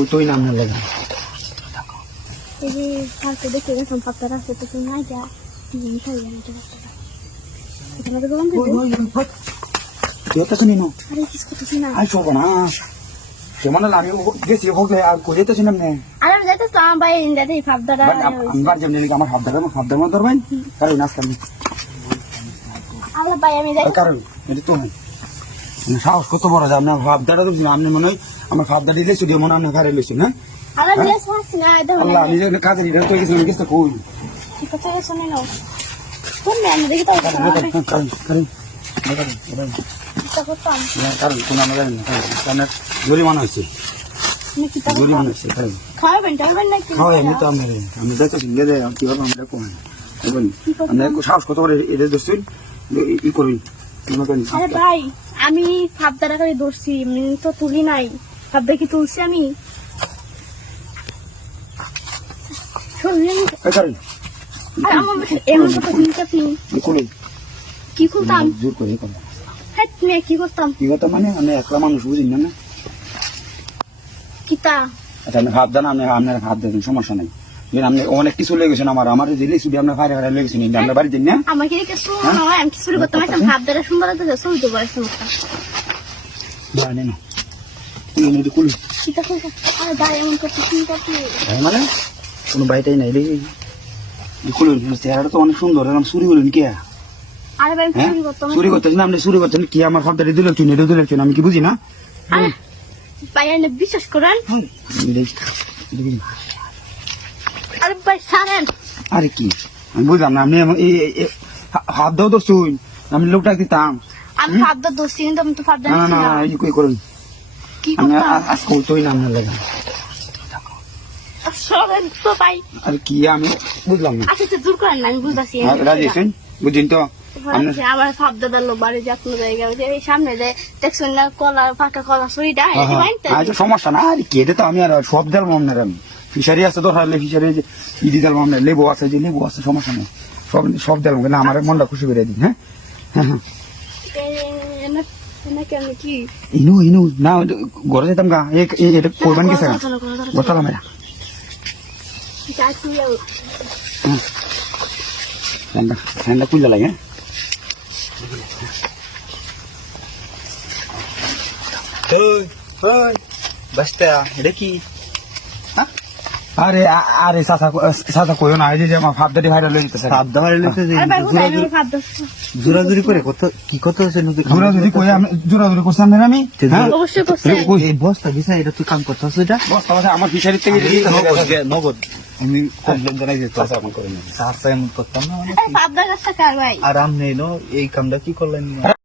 কইতোই নাম না লাগা এই যে ফালতু দেখে গেছেন পাতারা সেটা তো নাই যা মিঠাই জানতে এখানে তো গরম দিই কেউ তো শুনি না আরে কিছু করতেছি না আই শোক না কেমন লাগে গেছি হোক আর কইতে তো শুনাম না আরে আমি যাইতেছিলাম ভাই ইন্ডিয়াতে ফাবদারা আমার যেমন আমার হাবদার মতো ধরবেন কারণ নাচ করবি আল্লাহ ভাই আমি যাই কারণ এটা তো সাহস কত বড় যে আপনার ভাবদাটা দেখছি আপনি মনে হয় আমার ভাবদা দিলে শুধু মনে হয় ঘরে লইছেন না আরে বেশ হাসি না দেখো আল্লাহ নিজে কাজে দিলে তো কিছু কিছু কই ঠিক আছে শুনে নাও কোন আমি দেখি তো কারণ চিন্তা করতাম কারণ কোন আমরা জানি না কারণ জরিমানা হয়েছে আমি চিন্তা জরিমানা হয়েছে কারণ খাওয়াবেন টাইবেন নাকি খাওয়াই আমি তো আমি যাইতেছি গেলে কিভাবে আমরা কম বলবেন আপনি সাহস কত বড় এটা ধরছেন ই করবেন আরে ভাই আমি ফাবদারা করে ধরছি এমনি তো তুলি নাই ভাববে কি তুলছি আমি শুনলেন কারণ আর আমার এমন কথা শুনতে আপনি কি করতাম জোর করে কথা হ্যাঁ তুমি কি করতাম কি কথা মানে আমি একলা মানুষ বুঝিন না কিতা আচ্ছা আমি ভাব দেন আপনার ভাব দেবেন সমস্যা নেই আপনি অনেক কিছু লেগেছেন আমার দিলে শুধু আপনার ফারে ফারে লেগেছেন আপনার বাড়ির দিন না আমাকে কিছু নয় আমি কিছু করতে পারতাম ভাবদারা সুন্দর লাগতেছে সই দেবো সমস্যা জানি না তুই কুলি কিতা করছো আরে ভাই এমন করতে চিন্তা কি মানে কোনো বাড়িটাই নাই রে কুলি চেহারাটা তো অনেক সুন্দর এরকম চুরি করলেন কে আরে ভাই চুরি করতাম চুরি করতেছেন আপনি চুরি করছেন কি আমার ভাবদারি দিলেন এটা দিলেন আমি কি বুঝি না আরে ভাই এনে বিশ্বাস করেন আরে ভাই সারেন আরে কি আমি বুঝলাম না আপনি হাত দাও তো শুন আমি লোকটা দিতাম আমি ফাবদার দোষী কিন্তু আমি তো ফাবদার না না ই কই করুন কি আমি করতাম আজ কইতোই নাম না লাগা সরেন তো ভাই আরে কি আমি বুঝলাম না আচ্ছা দূর করেন না আমি বুঝতেছি রাজি আছেন বুঝছেন তো আমার ফাবদাদার লোক বাড়ি যে কোনো জায়গায় এই সামনে যে দেখছেন না কলা পাকা কলা শরীরটা আচ্ছা সমস্যা না আরে কেটে তো আমি আর সব দেল মামনার আমি ফিশারি আছে তো হারলে ফিশারি যে ইদি দেল মামনা লেবু আছে যে লেবু আছে সমস্যা নেই সব দেল না আমার মনটা খুশি করে দিন হ্যাঁ কি ইনু না ঘরে যেতাম গা এটা করবেন কি স্যার বলতাম এরা ঠান্ডা কুইলা লাগে বাস্তা এটা কি আরে আরে চাচা কইও না এই যে আমার ভাবদাটি ভাইরাল হয়ে যেতেছে ভাবদা ভাইরাল হইছে যে জোরাজুরি করে কত কি কত হচ্ছে নদী জোরাজুরি কই আমি জোরাজুরি করছি আপনার আমি অবশ্যই করছে এই বস্তা বিছা এটা তুই কাম করতেছ এটা বস্তা বস্তা আমার ফিশারি থেকে নগদ আমি কমপ্লেন জানাই যে চাষা কাম করে না চাষা এমন করতাম না ফাবদার কাছে কার ভাই আরাম নেই এই কামটা কি করলেন